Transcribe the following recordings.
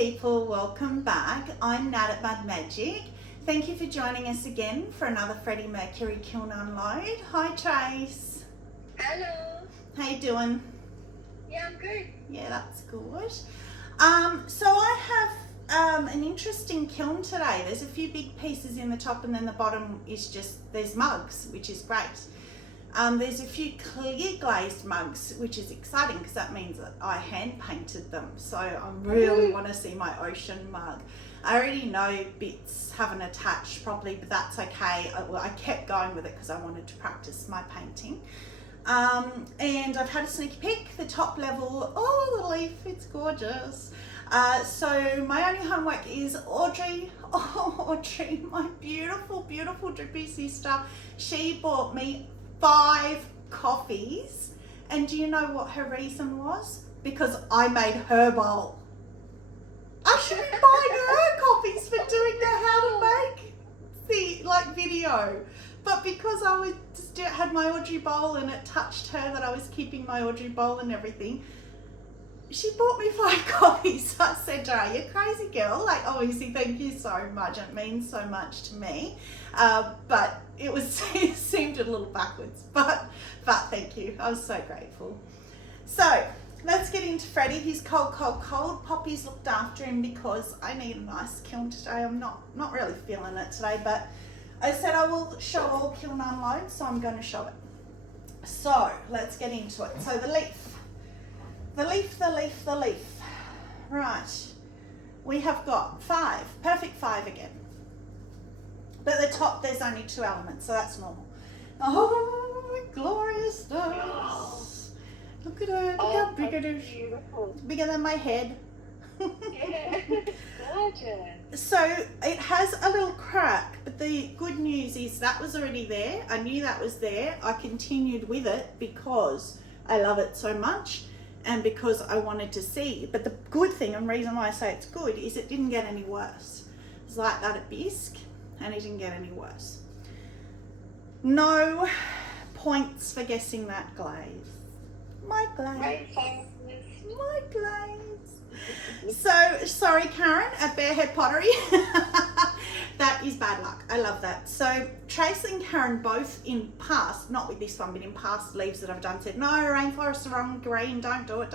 people, welcome back. I'm Nat at Mud Magic. Thank you for joining us again for another Freddie Mercury Kiln Unload. Hi Trace. Hello. How you doing? Yeah, I'm good. Yeah, that's good. So I have an interesting kiln today. There's a few big pieces in the top and then the bottom is just, there's mugs, which is great. There's a few clear glazed mugs, which is exciting because that means that I hand painted them. So I really want to see my ocean mug. I already know bits haven't attached properly, but that's okay. I kept going with it because I wanted to practice my painting. And I've had a sneaky peek, the top level. Oh, the leaf, it's gorgeous. So my only homework is Audrey. Oh, Audrey, my beautiful, beautiful drippy sister. She bought me 5 coffees, and do you know what her reason was? Because I made her bowl. I should be buying her coffees for doing the how to make the video, but because I was just had my Audrey bowl and it touched her that I was keeping my Audrey bowl and everything, she bought me 5 coffees. So I said to her, "You crazy girl, like obviously thank you so much, it means so much to me." But it seemed a little backwards, but thank you, I was so grateful. So let's get into Freddie. He's cold. Poppy's looked after him because I need a nice kiln today. I'm not really feeling it today, but I said I will show all kiln unload, so I'm going to show it. So let's get into it. So the leaf. Right, we have got 5, perfect 5 again. But at the top there's only 2 elements, so that's normal. Oh, glorious stuff. Look at her, look how big it is. Beautiful. It's bigger than my head. Yeah, gorgeous. So it has a little crack, but the good news is that was already there. I knew that was there. I continued with it because I love it so much and because I wanted to see. But the good thing, and reason why I say it's good, is it didn't get any worse. It's like that at Bisque, and it didn't get any worse. No points for guessing that glaze. My glaze. My glaze. So, sorry Karen at Barehead Pottery. That is bad luck. I love that. So Trace and Karen both in past, not with this one, but in past leaves that I've done said, no, rainforest are wrong, green, don't do it.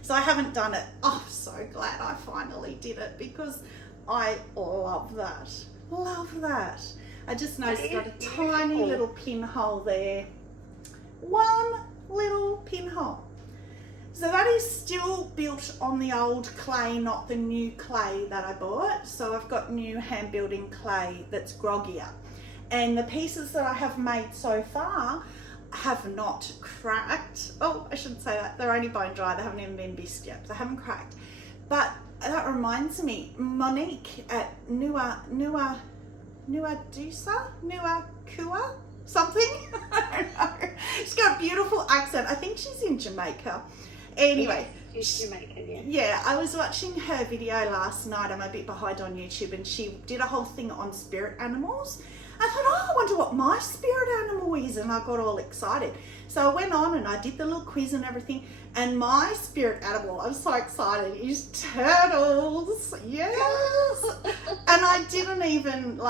So I haven't done it. Oh, so glad I finally did it because I love that. Love that. I just noticed it's got a tiny little pinhole there. One little pinhole. So that is still built on the old clay, not the new clay that I bought. So I've got new hand building clay that's groggier. And the pieces that I have made so far have not cracked. Oh, I shouldn't say that. They're only bone dry. They haven't even been bisqued yet. They haven't cracked. But that reminds me, Monique at Nua Kua something. I don't know. She's got a beautiful accent. I think she's in Jamaica. Anyway, She's Jamaican, yeah. Yeah, I was watching her video last night. I'm a bit behind on YouTube, and she did a whole thing on spirit animals. I thought, oh, I wonder what my spirit animal is, and I got all excited. So I went on and I did the little quiz and everything, and my spirit animal, I'm so excited, is turtles. Yes! And I didn't even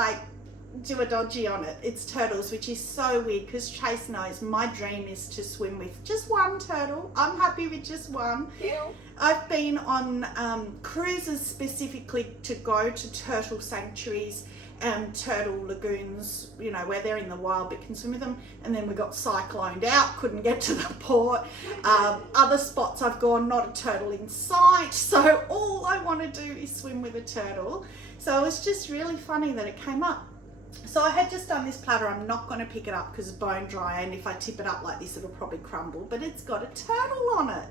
do a dodgy on it. It's turtles, which is so weird because Chase knows my dream is to swim with just one turtle. I'm happy with just one. Yeah. I've been on cruises specifically to go to turtle sanctuaries and turtle lagoons, you know, where they're in the wild but can swim with them, and then we got cycloned out, couldn't get to the port. Other spots I've gone, not a turtle in sight, so all I want to do is swim with a turtle. So it was just really funny that it came up. So I had just done this platter. I'm not going to pick it up because it's bone dry, and if I tip it up like this it'll probably crumble, but it's got a turtle on it.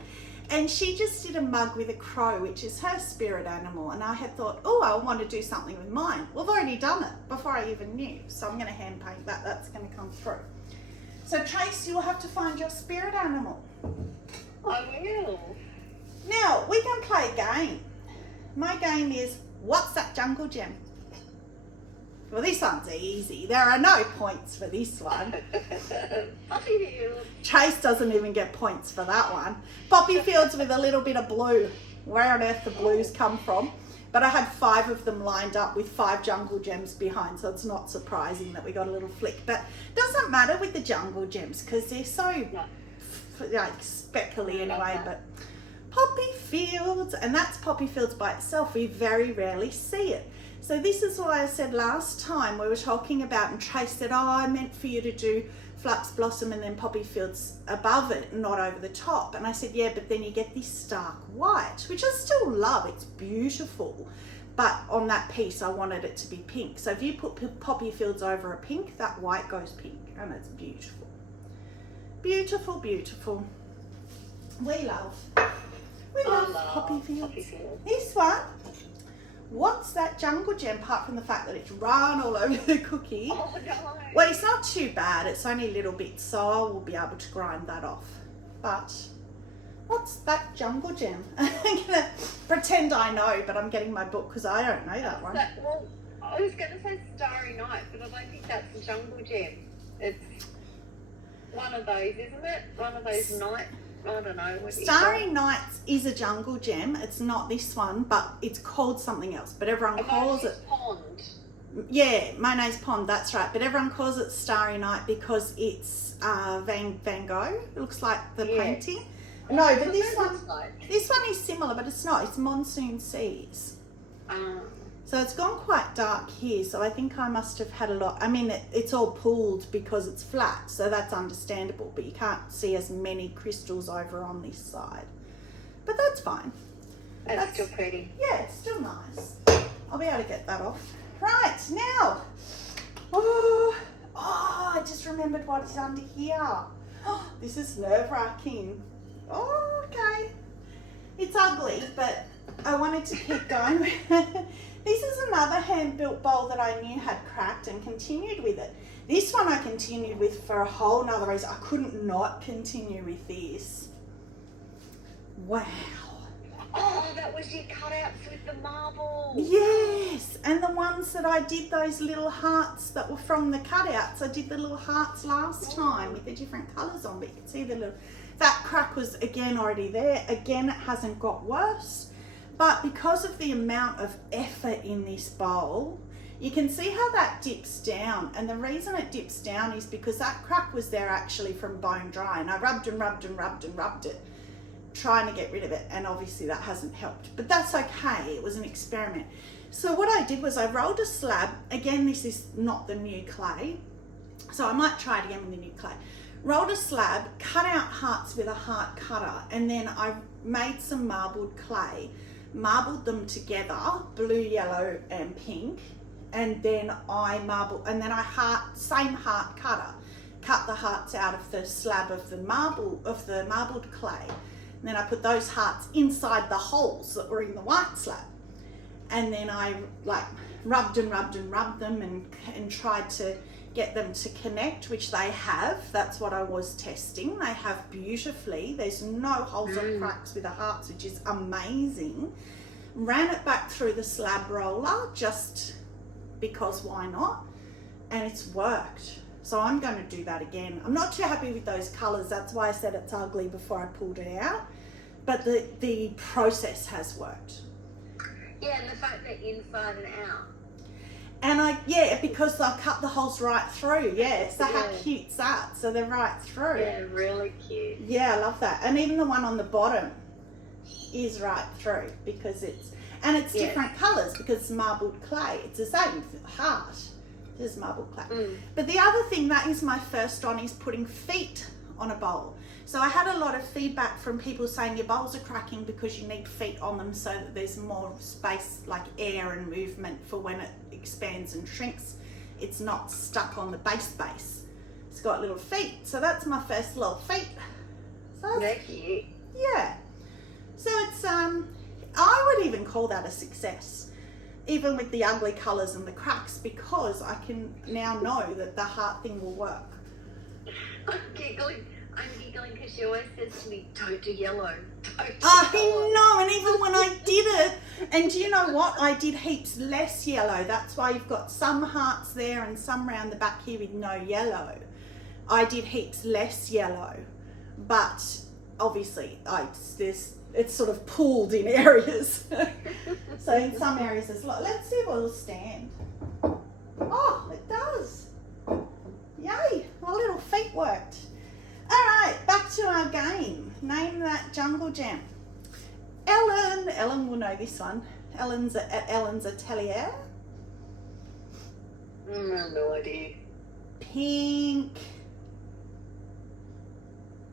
And she just did a mug with a crow, which is her spirit animal, and I had thought, oh, I want to do something with mine. Well, I've already done it before I even knew, so I'm going to hand paint that. That's going to come through. So Trace, you'll have to find your spirit animal. I will. Now we can play a game. My game is, what's that jungle gem? Well, this one's easy. There are no points for this one. Chase doesn't even get points for that one. Poppy fields with a little bit of blue. Where on earth the blues come from. But I had 5 of them lined up with 5 jungle gems behind, so it's not surprising that we got a little flick. But it doesn't matter with the jungle gems because they're so like speckly anyway. But poppy fields, and that's poppy fields by itself. We very rarely see it. So this is why I said last time we were talking about, and Trace said, oh, I meant for you to do flux blossom and then poppy fields above it, not over the top. And I said, yeah, but then you get this stark white, which I still love. It's beautiful. But on that piece, I wanted it to be pink. So if you put poppy fields over a pink, that white goes pink, and it's beautiful. Beautiful, beautiful. We love poppy fields. This one, what's that jungle gem apart from the fact that it's run all over the cookie? Oh no. Well, it's not too bad. It's only little bits, so I will be able to grind that off. But what's that jungle gem? I'm gonna pretend I know, but I'm getting my book because I don't know that one. Well, I was going to say Starry Night, but I don't think that's a jungle gem. It's one of those, isn't it? One of those night. I don't know. Starry Nights is a jungle gem. It's not this one, but it's called something else. But everyone calls it Pond. Yeah, Monet's Pond. That's right. But everyone calls it Starry Night because it's Van Gogh. It looks like the painting. No, but this one is similar, but it's not. It's Monsoon Seas. So it's gone quite dark here, so I think I must have had a lot. I mean, it's all pooled because it's flat, so that's understandable, but you can't see as many crystals over on this side. But that's fine. That's still pretty. Yeah, it's still nice. I'll be able to get that off. Right, now. Oh, I just remembered what is under here. Oh, this is nerve-wracking. Oh, okay. It's ugly, but I wanted to keep going. This is another hand-built bowl that I knew had cracked and continued with it. This one I continued with for a whole nother reason. I couldn't not continue with this. Wow. Oh, that was your cutouts with the marble. Yes, and the ones that I did, those little hearts that were from the cutouts. I did the little hearts last time with the different colours on, but you can see the little... That crack was again already there. Again, it hasn't got worse. But because of the amount of effort in this bowl, you can see how that dips down. And the reason it dips down is because that crack was there actually from bone dry. And I rubbed and rubbed and rubbed and rubbed it, trying to get rid of it. And obviously that hasn't helped. But that's okay. It was an experiment. So what I did was I rolled a slab. Again, this is not the new clay, so I might try it again with the new clay. Rolled a slab, cut out hearts with a heart cutter, and then I made some marbled clay. Marbled them together, blue, yellow and pink, and then I same heart cutter, cut the hearts out of the slab of the marbled clay, and then I put those hearts inside the holes that were in the white slab, and then I rubbed and rubbed and rubbed them and tried to get them to connect, which they have. That's what I was testing. They have beautifully. There's no holes or cracks with the hearts, which is amazing. Ran it back through the slab roller just because why not? And it's worked. So I'm going to do that again. I'm not too happy with those colours. That's why I said it's ugly before I pulled it out. But the process has worked. Yeah, and the fact that inside and out. And because they'll cut the holes right through. Yeah, so how cute's that? So they're right through. Yeah, really cute. Yeah, I love that. And even the one on the bottom is right through because it's different colours because it's marbled clay. It's the same heart. It's marbled clay. But the other thing that is my first on is putting feet on a bowl. So I had a lot of feedback from people saying your bowls are cracking because you need feet on them so that there's more space, like air and movement for when it expands and shrinks. It's not stuck on the base. It's got little feet. So that's my first little feet. So they're cute. Yeah. So it's I would even call that a success, even with the ugly colours and the cracks, because I can now know that the heart thing will work. I'm giggling because she always says to me, don't do yellow. I know, and even when I did it, and do you know what? I did heaps less yellow. That's why you've got some hearts there and some round the back here with no yellow. I did heaps less yellow, but obviously there's it's sort of pooled in areas. So in some areas there's a lot. Let's see if it'll stand. Oh, it does. Yay, my little feet worked. All right, back to our game. Name that jungle gem. Ellen will know this one. Ellen's at Ellen's Atelier. No idea. Pink.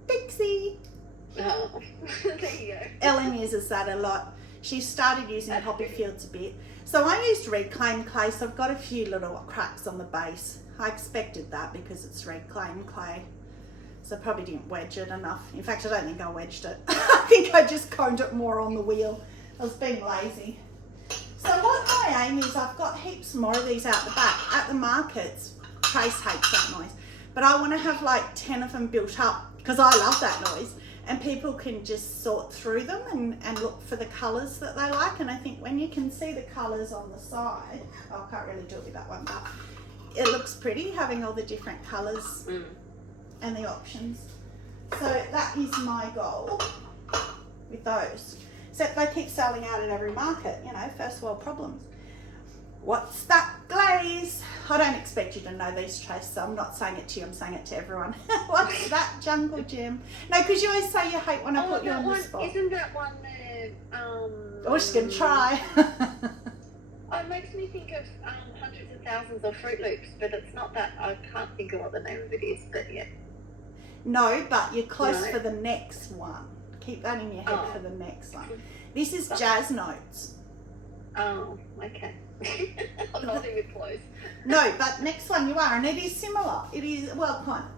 Pixie. Oh, there you go. Ellen uses that a lot. She started using Poppy Fields a bit. So I used reclaimed clay, so I've got a few little cracks on the base. I expected that because it's reclaimed clay. So I probably didn't wedge it enough. In fact, I don't think I wedged it. I think I just coned it more on the wheel. I was being lazy. So what my aim is, I've got heaps more of these out the back. At the markets, Trace hates that noise. But I want to have like 10 of them built up because I love that noise. And people can just sort through them and look for the colours that they like. And I think when you can see the colours on the side, oh, I can't really do it with that one, but it looks pretty having all the different colours and the options. So that is my goal with those. Except they keep selling out at every market, you know, first world problems. What's that glaze? I don't expect you to know these, Trace, so I'm not saying it to you, I'm saying it to everyone. What's that jungle gem? No, because you always say you hate when I put you on the spot. Isn't that one there? Oh, she's going to try. It makes me think of hundreds of thousands of Fruit Loops, but it's not that. I can't think of what the name of it is, but yeah. No, but you're close for the next one. Keep that in your head for the next one. This is Jazz Notes. Oh, okay. I'm not even close. No, but next one you are, and it is similar. It is, well, kind of.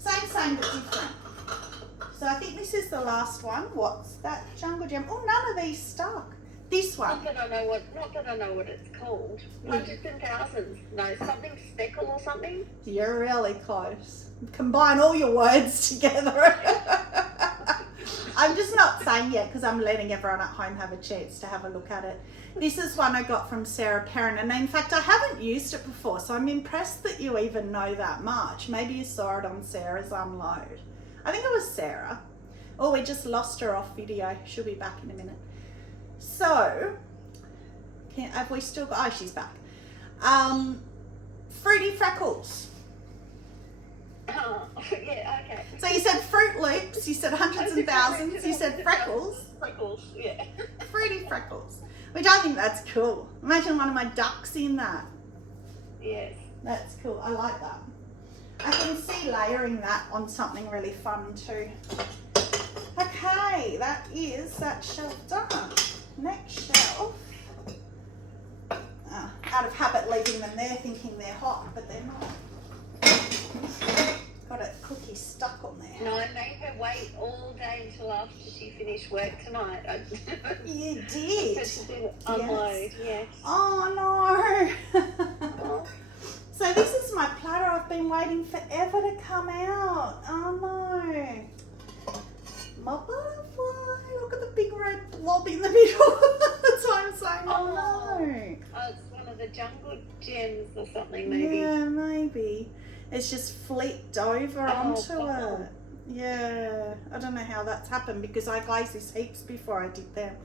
Same, but different. So I think this is the last one. What's that jungle gem? Oh, none of these stuck. This one. Not that I know what it's called. Hundreds and thousands. No, something speckle or something. You're really close. Combine all your words together. I'm just not saying yet because I'm letting everyone at home have a chance to have a look at it. This is one I got from Sarah Perrin, and in fact I haven't used it before, so I'm impressed that you even know that much. Maybe you saw it on Sarah's unload. I think it was Sarah. Oh, we just lost her off video. She'll be back in a minute. So, have we still got, oh, she's back. Fruity Freckles. Oh, yeah, okay. So you said Fruit Loops, you said hundreds and thousands, you said freckles. Freckles, yeah. Fruity Freckles, which I think that's cool. Imagine one of my ducks in that. Yes. That's cool, I like that. I can see layering that on something really fun too. Okay, that is that shelf done. Next shelf. Out of habit leaving them there thinking they're hot, but they're not. Got a cookie stuck on there. No, I made her wait all day until after she finished work tonight. You did? She did unload, yes. Oh no. So this is my platter. I've been waiting forever to come out. Oh no. My butterfly. Look at the big red blob in the middle. That's why I'm saying oh no. Oh, it's one of the jungle gems or something maybe. Yeah, maybe. It's just flicked over onto it. Yeah, I don't know how that's happened because I glazed this heaps before I did them.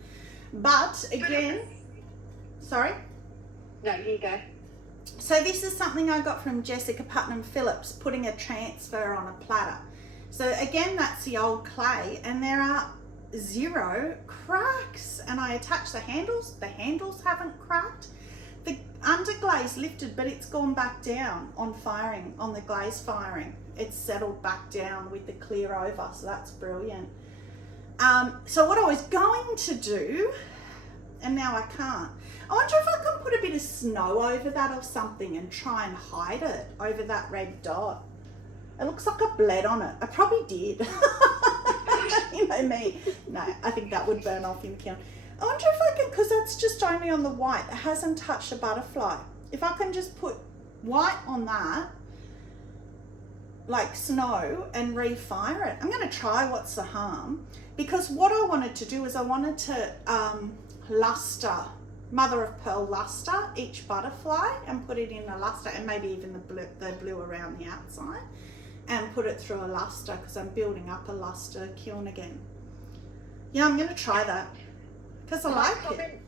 But again, sorry? No, here you go. So this is something I got from Jessica Putnam Phillips, putting a transfer on a platter. So again, that's the old clay, and there are 0 cracks. And I attached the handles. The handles haven't cracked. The underglaze lifted, but it's gone back down on firing, on the glaze firing. It's settled back down with the clear over, so that's brilliant. So what I was going to do, and now I can't, I wonder if I can put a bit of snow over that or something and try and hide it over that red dot. It looks like I bled on it. I probably did. You know me. No, I think that would burn off in the kiln. I wonder if I can, because that's just only on the white. It hasn't touched a butterfly. If I can just put white on that, like snow, and refire it. I'm going to try what's the harm. Because what I wanted to do is I wanted to luster, mother of pearl luster each butterfly and put it in a luster, and maybe even the blue around the outside, and put it through a luster because I'm building up a luster kiln again. Yeah, I'm going to try that because I like it.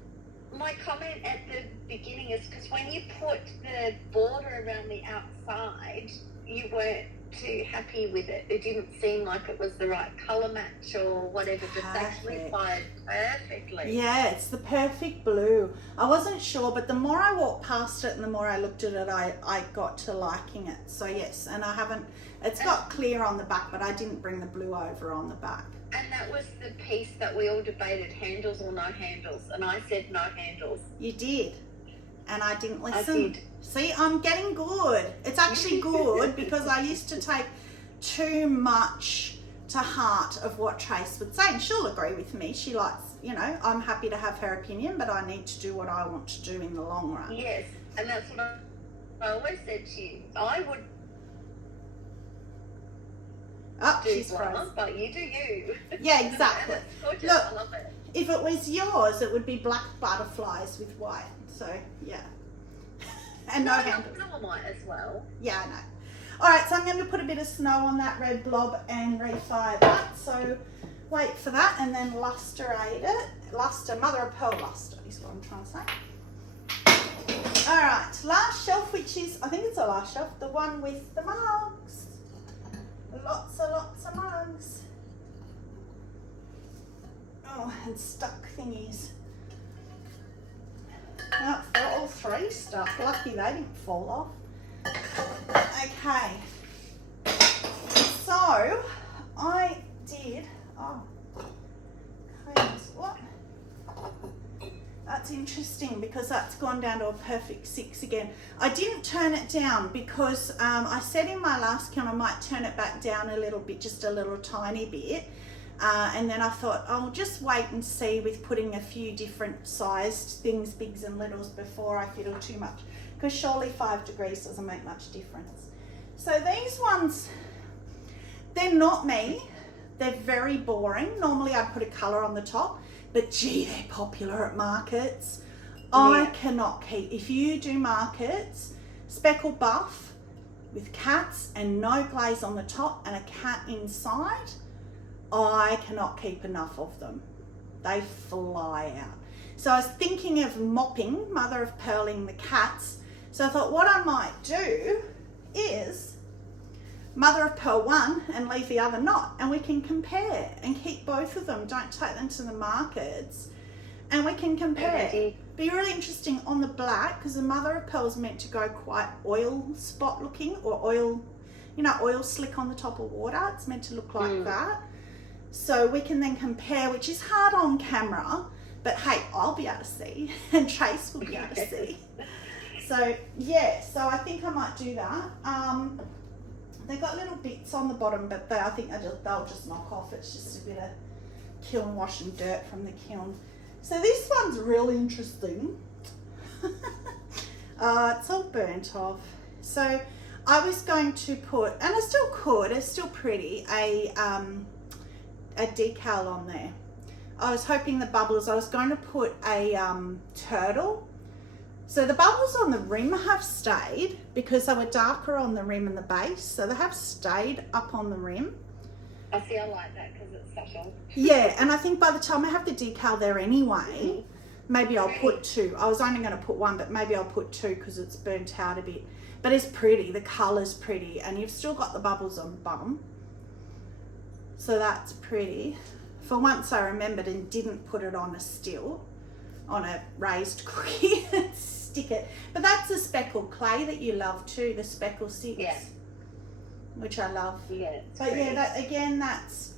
My comment at the beginning is because when you put the border around the outside, you weren't too happy with it. It didn't seem like it was the right colour match or whatever, but it's actually applied perfectly. Yeah, it's the perfect blue. I wasn't sure, but the more I walked past it and the more I looked at it, I got to liking it. So yes, and I haven't, it's got clear on the back, but I didn't bring the blue over on the back. And that was the piece that we all debated, handles or no handles, and I said no handles. You did, and I didn't listen. I did. See, I'm getting good. It's actually good because I used to take too much to heart of what Trace would say, and she'll agree with me. She likes, you know, I'm happy to have her opinion, but I need to do what I want to do in the long run. Yes, and that's what I always said to you. I would She's frozen. But you do you. Yeah, exactly. Gorgeous. Look, I love it. if it was yours, it would be black butterflies with white. So yeah, and no handles. No, I might as well. Yeah, I know. All right, so I'm going to put a bit of snow on that red blob and refire that. So wait for that, and then lusterate it. Luster, mother of pearl luster is what I'm trying to say. All right, last shelf, which is, I think it's the last shelf, the one with the mugs. Lots of mugs. Oh, and stuck thingies. Oh, all three stuck. Lucky they didn't fall off. Okay. So, I did... Oh. What? That's interesting because that's gone down to a perfect 6 again. I didn't turn it down because I said in my last count I might turn it back down a little bit, just a little tiny bit. And then I thought I'll just wait and see with putting a few different sized things, bigs and littles, before I fiddle too much. Because surely 5 degrees doesn't make much difference. So these ones, they're not me. They're very boring. Normally I'd put a colour on the top. But gee, they're popular at markets. Yeah. I cannot keep, if you do markets, speckled buff with cats and no glaze on the top and a cat inside, I cannot keep enough of them. They fly out. So I was thinking of mopping, mother of pearling the cats. So I thought what I might do is mother of pearl one and leave the other not, and we can compare and keep both of them. Don't take them to the markets, and we can compare. Be really interesting on the black because the mother of pearl is meant to go quite oil spot looking, or oil, you know, oil slick on the top of water. It's meant to look like that. So we can then compare, which is hard on camera, but hey, I'll be able to see and Trace will be able to see. So yeah, so I think I might do that. They got little bits on the bottom, but I think they'll just knock off. It's just a bit of kiln wash and dirt from the kiln. So this one's really interesting. It's all burnt off. So I was going to put, and I still could, it's still pretty, a decal on there. I was hoping the bubbles, I was going to put a turtle. So the bubbles on the rim have stayed because they were darker on the rim and the base. So they have stayed up on the rim. I see, I like that because it's subtle. Yeah, and I think by the time I have the decal there anyway, maybe I'll put 2. I was only going to put 1, but maybe I'll put 2 because it's burnt out a bit. But it's pretty, the colour's pretty, and you've still got the bubbles on bum. So that's pretty. For once I remembered and didn't put it on a still, on a raised cookie and stick it. But that's the speckled clay that you love too, the speckle sticks. Yeah. Which I love. Yeah. But pretty. Yeah, that, again, that's,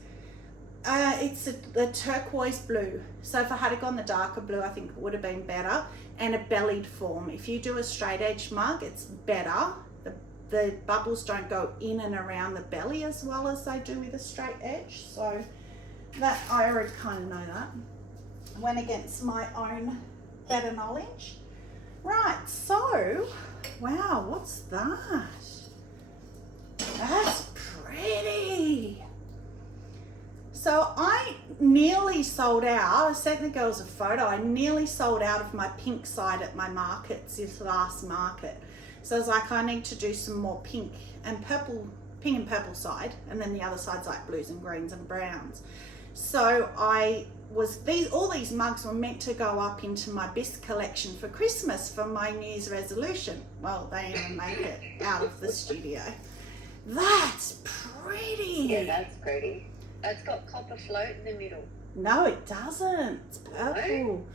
it's a turquoise blue. So if I had gone the darker blue, I think it would have been better. And a bellied form. If you do a straight edge mug, it's better. The bubbles don't go in and around the belly as well as they do with a straight edge. So that, I already kind of know that. Went against my own better knowledge. Right, so, wow, what's that? That's pretty. So I nearly sold out. I sent the girls a photo. I nearly sold out of my pink side at my markets, this last market. So I was like, I need to do some more pink and purple side, and then the other side's like blues and greens and browns. So I all these mugs were meant to go up into my bisque collection for Christmas for my New Year's resolution. Well, they didn't make it out of the studio. That's pretty. Yeah, that's pretty. It's got copper float in the middle. No, it doesn't. It's purple.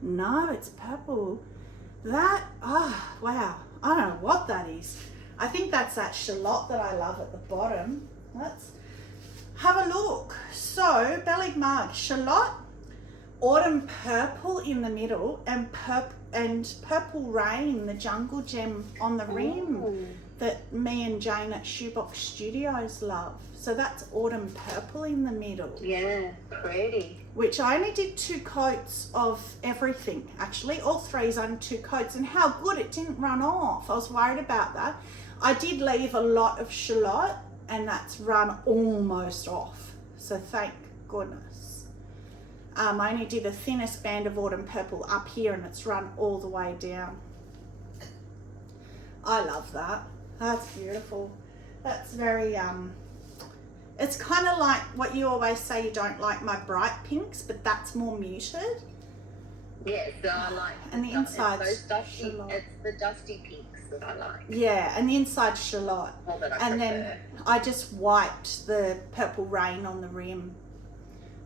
No, it's purple. That, oh, wow. I don't know what that is. I think that's that shallot that I love at the bottom. Let's have a look. So, Bellied mug, shallot, autumn purple in the middle, and purple rain, the jungle gem on the rim that me and Jane at Shoebox Studios love. So that's autumn purple in the middle. Yeah, pretty. Which I only did 2 coats of everything, actually. All 3's on 2 coats, and how good it didn't run off. I was worried about that. I did leave a lot of shallot, and that's run almost off. So thank goodness. I only did the thinnest band of autumn purple up here, and it's run all the way down. I love that. That's beautiful. That's very, it's kind of like what you always say you don't like my bright pinks, but that's more muted. Yeah, so I like. And the inside it's the dusty pinks that I like. Yeah, and the inside shallot. And then I just wiped the purple rain on the rim.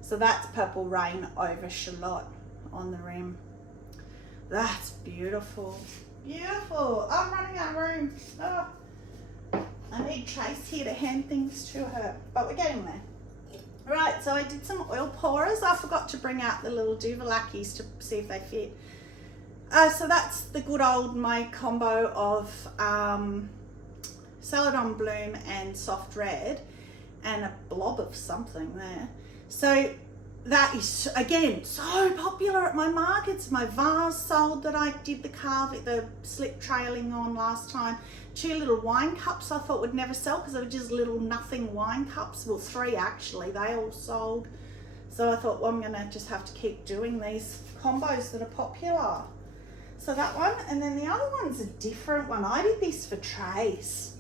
So that's purple rain over shallot on the rim. That's beautiful. Beautiful. I'm running out of room. Oh. I need Trace here to hand things to her, but we're getting there. Right, so I did some oil pourers. I forgot to bring out the little Duvalakis to see if they fit. So that's the good old my combo of Celadon Bloom and Soft Red and a blob of something there. So that is, again, so popular at my markets. My vase sold that I did the slip trailing on last time. 2 little wine cups I thought would never sell because they were just little nothing wine cups. Well, 3 actually, they all sold. So I thought, well, I'm gonna just have to keep doing these combos that are popular. So that one, and then the other one's a different one. I did this for Trace,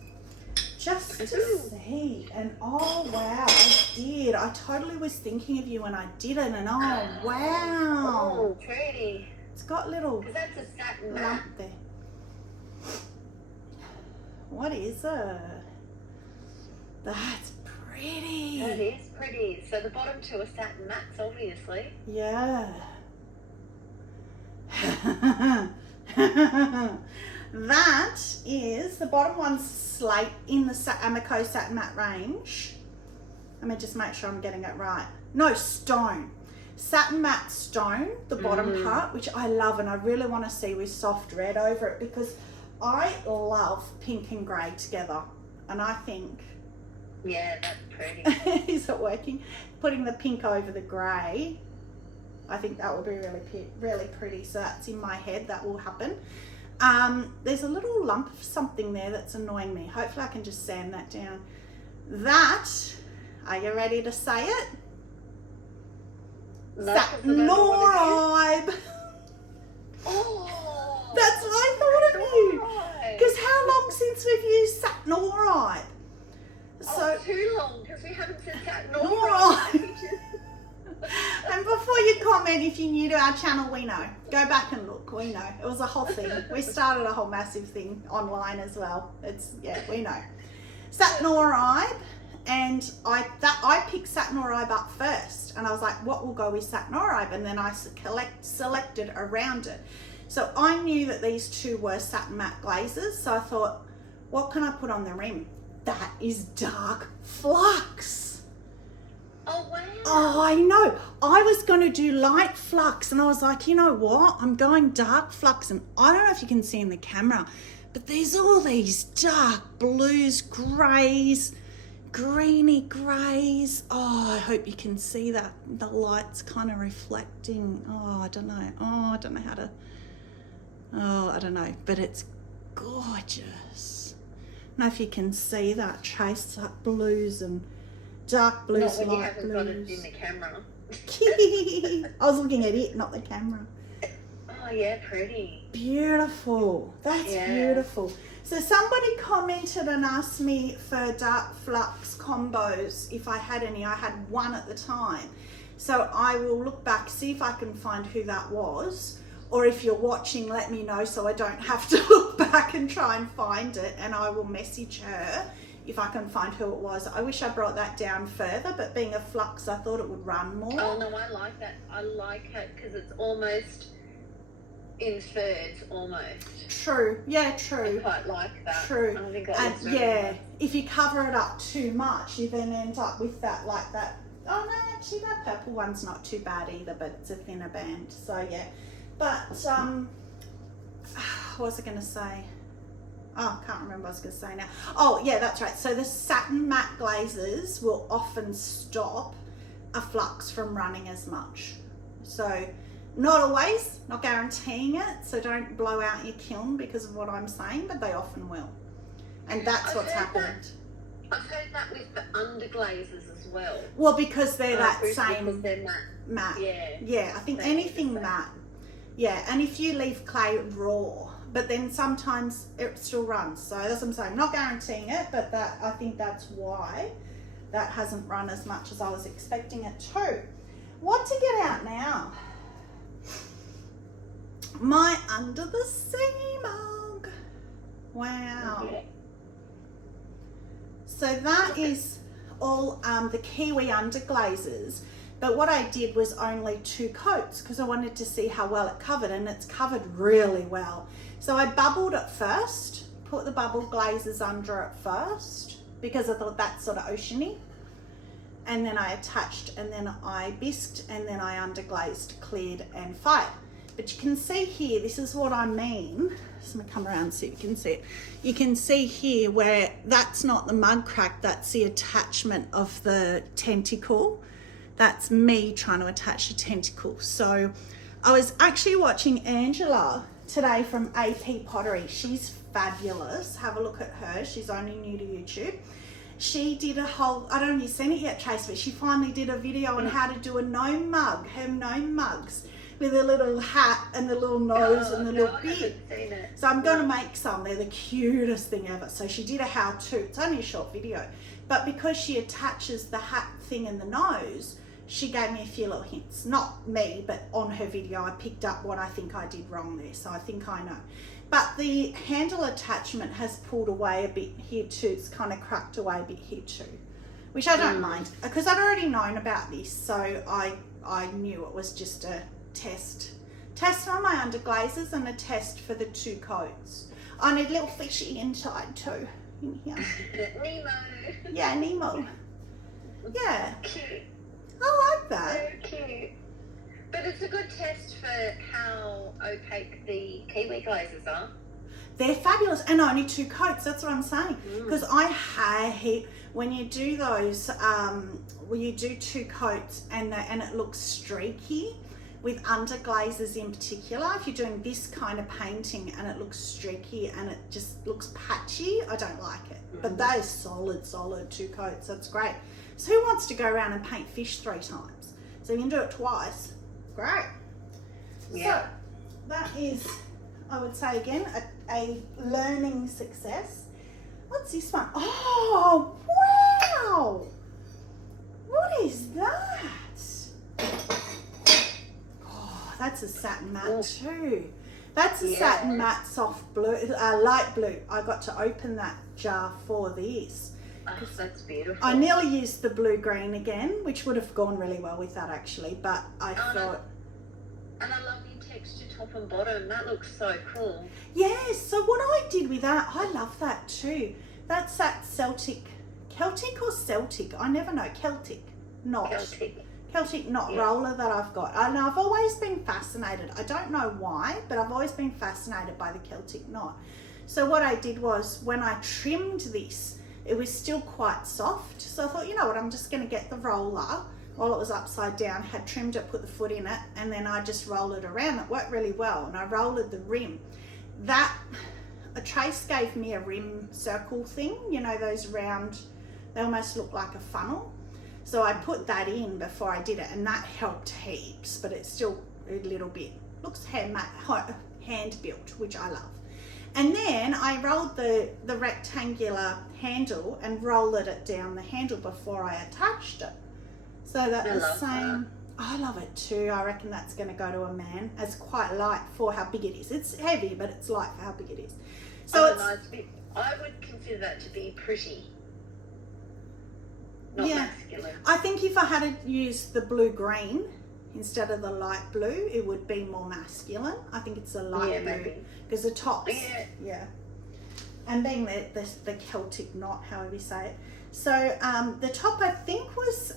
just to see, and oh wow, I did. I totally was thinking of you when I did it, and oh wow. Oh, pretty. It's got little that's a satin lump there. What is it? That's pretty. That is pretty. So the bottom 2 are satin mattes, obviously. Yeah. That is, the bottom one's slate in the Amaco Satin Matte range. Let me just make sure I'm getting it right. No, stone. Satin Matte Stone, the bottom part, which I love, and I really want to see with soft red over it because I love pink and grey together, and I think... Yeah, that's pretty. Is it working? Putting the pink over the grey, I think that will be really pretty. So that's in my head, that will happen. There's a little lump of something there that's annoying me. Hopefully I can just sand that down. That, are you ready to say it? Satin Norib. Oh! That's what I thought of you. Because how long since we've used satin norib? So too long, because we haven't said satin norib. And before you comment, if you're new to our channel, we know. Go back and look. We know. It was a whole thing. We started a whole massive thing online as well. We know. Satin norib, and I picked satin norib up first, and I was like, what will go with satin norib? And then I selected around it. So I knew that these 2 were satin matte glazes, so I thought, what can I put on the rim? That is dark flux. Oh, wow. Oh, I know. I was going to do light flux, and I was like, you know what? I'm going dark flux, and I don't know if you can see in the camera, but there's all these dark blues, greys, greeny greys. Oh, I hope you can see that. The light's kind of reflecting. Oh, I don't know. I don't know, but it's gorgeous. I don't know if you can see that, Trace, like blues and dark blues, not when light you haven't got it in the camera. I was looking at it, not the camera. Oh yeah, pretty. Beautiful. That's beautiful. So somebody commented and asked me for dark flux combos if I had any. I had one at the time. So I will look back, see if I can find who that was, or if you're watching, let me know so I don't have to look back and try and find it, and I will message her if I can find who it was. I wish I brought that down further, but being a flux, I thought it would run more. Oh no, I like that. I like it because it's almost in thirds, almost. True, yeah, true. I quite like that. True. I think that And looks very yeah, nice. if you cover it up too much, you then end up with that, like that. Oh no, actually that purple one's not too bad either, but it's a thinner band. So yeah, but what was I going to say? Oh, I can't remember what I was going to say now. Oh yeah, that's right. So the satin matte glazes will often stop a flux from running as much. So not always, not guaranteeing it. So don't blow out your kiln because of what I'm saying, but they often will. And that's what's happened. I've heard that with the underglazes as well. Well, because they're that Because same they're matte. matte. Yeah. Yeah, I think They anything do the same. matte. Yeah, and if you leave clay raw, but then sometimes it still runs. So that's what I'm saying. Not guaranteeing it, but that I think that's why that hasn't run as much as I was expecting it to. What to get out now? My under the sea mug. Wow. Yeah. So that is all the kiwi underglazes, but what I did was only 2 coats because I wanted to see how well it covered, and it's covered really well. So I bubbled it first, put the bubble glazes under it first because I thought that's sort of oceany, and then I attached, and then I bisqued, and then I underglazed, cleared and fired. But you can see here, this is what I mean. Just gonna come around so you can see it. You can see here where that's not the mug crack, that's the attachment of the tentacle. That's me trying to attach the tentacle. So I was actually watching Angela today from AP Pottery. She's fabulous. Have a look at her. She's only new to YouTube. She did a whole, I don't know if you've seen it yet, Trace, but she finally did a video on how to do a gnome mug, her gnome mugs, with a little hat and the little nose and the little beard. So I'm going to make some. They're the cutest thing ever. So she did a how-to. It's only a short video. But because she attaches the hat thing and the nose, she gave me a few little hints. Not me, but on her video I picked up what I think I did wrong there. So I think I know. But the handle attachment has pulled away a bit here too. It's kind of cracked away a bit here too, which I don't mind because I'd already known about this. So I knew it was just a test on my underglazes and a test for the 2 coats. I need little fishy inside too in here. Nemo. Yeah, Nemo. Yeah, Cute. I like that. Very cute. But it's a good test for how opaque the kiwi glazes are. They're fabulous, and only 2 coats. That's what I'm saying. Because I hate when you do those. When you do 2 coats and it looks streaky. With underglazes in particular, if you're doing this kind of painting and it looks streaky and it just looks patchy, I don't like it. But those solid 2 coats, that's great. So who wants to go around and paint fish 3 times? So you can do it twice. Great. Yeah. So that is, I would say again, a learning success. What's this one? Oh, wow! What is that? That's a satin matte too. That's a satin matte soft blue, light blue. I got to open that jar for this. Oh, that's beautiful. I nearly used the blue green again, which would have gone really well with that actually, but I thought... And I love your texture top and bottom. That looks so cool. Yes, so what I did with that, I love that too. That's that Celtic or Celtic? I never know. Celtic knot roller that I've got. And I've always been fascinated. I don't know why, but I've always been fascinated by the Celtic knot. So what I did was when I trimmed this, it was still quite soft. So I thought, you know what, I'm just going to get the roller while it was upside down, had trimmed it, put the foot in it, and then I just roll it around. It worked really well, and I rolled the rim. A Trace gave me a rim circle thing, you know, those round, they almost look like a funnel. So I put that in before I did it, and that helped heaps, but it's still a little bit, looks hand built, which I love. And then I rolled the rectangular handle and rolled it down the handle before I attached it. So that the same, I love it too. I reckon that's going to go to a man as quite light for how big it is. It's heavy, but it's light for how big it is. So I would consider that to be pretty, not masculine. I think if I had to use the blue-green instead of the light blue, it would be more masculine. I think it's a light blue because the tops, and being the Celtic knot, however you say it. So the top I think was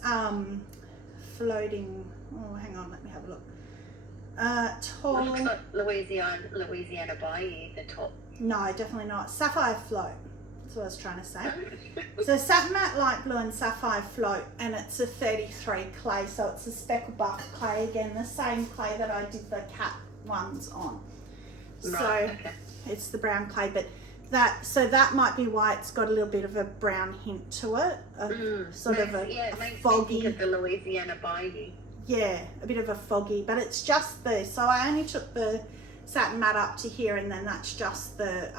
floating. Oh, hang on, let me have a look. Tall. Looks like Louisiana Bayou, the top. No, definitely not. Sapphire float. That's what I was trying to say. So satin matte light blue and sapphire float, and it's a 33 clay, so it's a speckle buff clay again, the same clay that I did the cat ones on. It's the brown clay, but that might be why it's got a little bit of a brown hint to it, it makes foggy. Me think of the Louisiana Bayou. Yeah, a bit of a foggy, but it's just so I only took the satin matte up to here, and then that's just the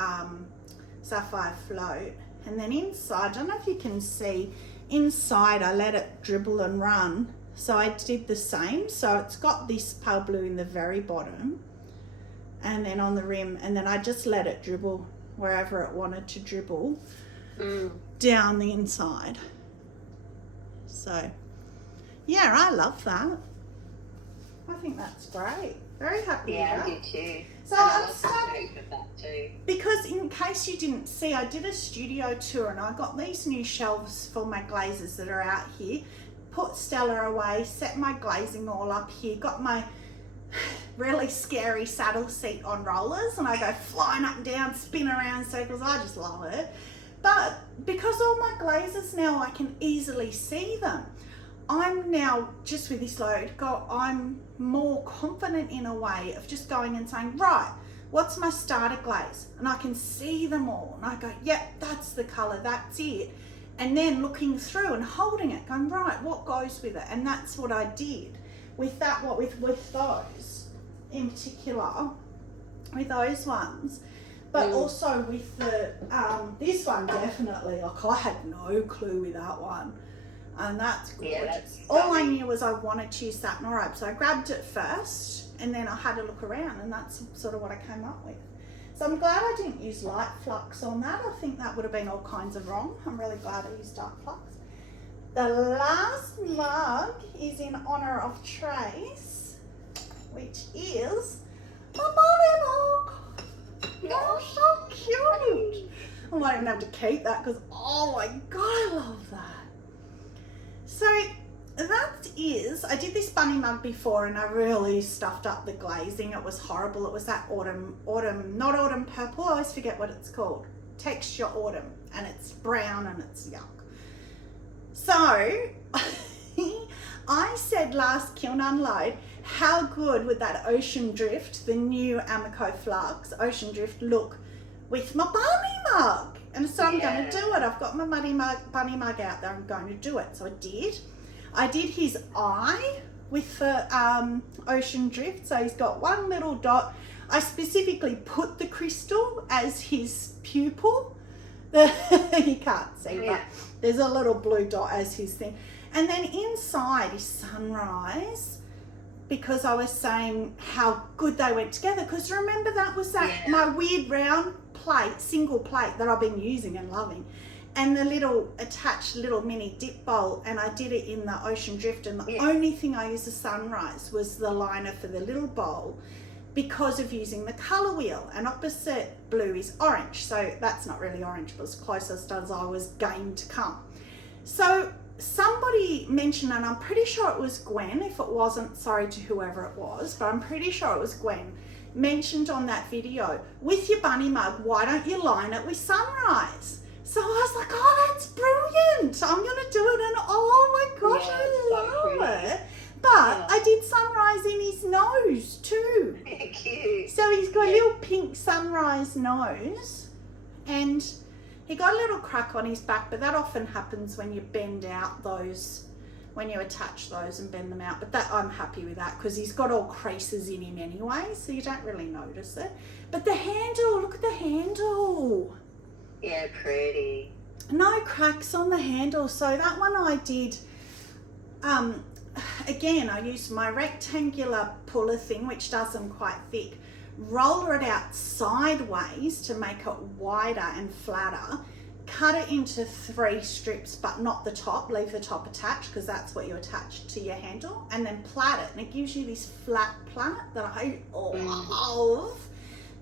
sapphire float. And then inside, I don't know if you can see, inside I let it dribble and run. So I did the same. So it's got this pale blue in the very bottom and then on the rim, and then I just let it dribble wherever it wanted to dribble down the inside. So yeah, I love that. I think that's great. Very happy with that. Yeah, I do too. So I started with that too. Because in case you didn't see, I did a studio tour and I got these new shelves for my glazes that are out here. Put Stella away, set my glazing all up here, got my really scary saddle seat on rollers, and I go flying up and down, spin around in circles. I just love it. But because all my glazes now, I can easily see them. I'm now, just with this load, I'm more confident in a way of just going and saying, right, what's my starter glaze? And I can see them all. And I go, yep, that's the colour, that's it. And then looking through and holding it, going, right, what goes with it? And that's what I did with that, with those in particular, with those ones. But also with the, this one definitely, like I had no clue with that one. And that's gorgeous. Yeah, all I knew was I wanted to use satin rope, so I grabbed it first and then I had a look around, and that's sort of what I came up with. So I'm glad I didn't use light flux on that. I think that would have been all kinds of wrong. I'm really glad I used dark flux. The last mug is in honour of Trace, which is my body mug. Oh, so cute. I might even have to keep that because, oh my God, I love that. So that is, I did this bunny mug before and I really stuffed up the glazing. It was horrible. It was that not autumn purple. I always forget what it's called. Texture autumn, and it's brown and it's yuck. So I said last Kiln Unload, how good would that Ocean Drift, the new Amaco Flux Ocean Drift, look with my bunny mug? And so I'm going to do it. I've got my bunny mug out there. I'm going to do it. So I did. I did his eye with the Ocean Drift. So he's got one little dot. I specifically put the crystal as his pupil. You can't see, but there's a little blue dot as his thing. And then inside is sunrise, because I was saying how good they went together. Because remember, that was my weird round plate, single plate that I've been using and loving, and the little attached little mini dip bowl, and I did it in the Ocean Drift, and the only thing I used the sunrise was the liner for the little bowl, because of using the colour wheel, and opposite blue is orange, so that's not really orange, but as closest as I was going to come. So somebody mentioned, and I'm pretty sure it was Gwen, if it wasn't, sorry to whoever it was, but I'm pretty sure it was Gwen, mentioned on that video, with your bunny mug, why don't you line it with sunrise? So I was like, oh, that's brilliant. I'm going to do it, and oh my gosh, I love it. But I did sunrise in his nose too. Cute. So he's got a little pink sunrise nose, and he got a little crack on his back, but that often happens when you bend out those, when you attach those and bend them out. But that, I'm happy with that, because he's got all creases in him anyway, so you don't really notice it. But the handle, look at the handle. Yeah, pretty. No cracks on the handle. So that one I did, again, I use my rectangular puller thing, which does them quite thick, roller it out sideways to make it wider and flatter, cut it into 3 strips, but not the top, leave the top attached because that's what you attach to your handle, and then plait it, and it gives you this flat plait that I love.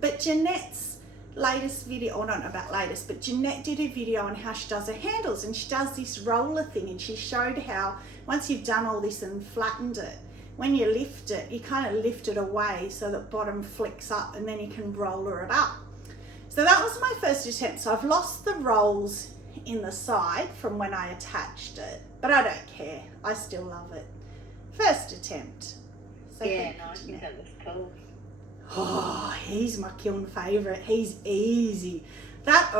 But Jeanette's latest video, or not about latest, but Jeanette did a video on how she does her handles, and she does this roller thing, and she showed how once you've done all this and flattened it, when you lift it, you kind of lift it away so that bottom flicks up, and then you can roller it up. So that was my first attempt. So I've lost the rolls in the side from when I attached it, but I don't care. I still love it. First attempt. So yeah, no, I think that was cool. Oh, he's my kiln favourite. He's easy. That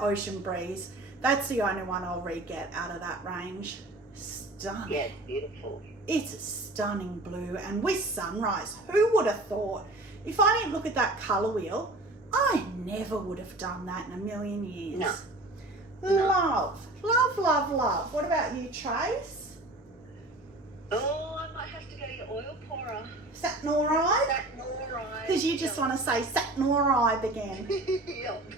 Ocean Breeze, that's the only one I'll re-get out of that range. Stunning. Yeah, it's beautiful. It's a stunning blue, and with sunrise, who would have thought? If I didn't look at that colour wheel, I never would have done that in a million years. No. Love, love, love, love. What about you, Trace? Oh, I might have to go to your oil pourer. Satin alright? Satin alright. Because you just want to say satin alright again. Yep.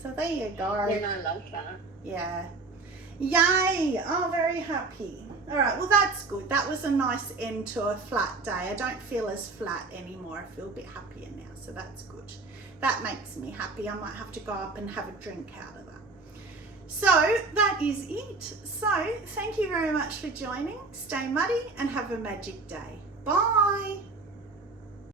So there you go. And I love that. Yeah. Yay! Oh, very happy. All right, well, that's good. That was a nice end to a flat day. I don't feel as flat anymore. I feel a bit happier now, so that's good. That makes me happy. I might have to go up and have a drink out of that. So that is it. So thank you very much for joining. Stay muddy and have a magic day. Bye.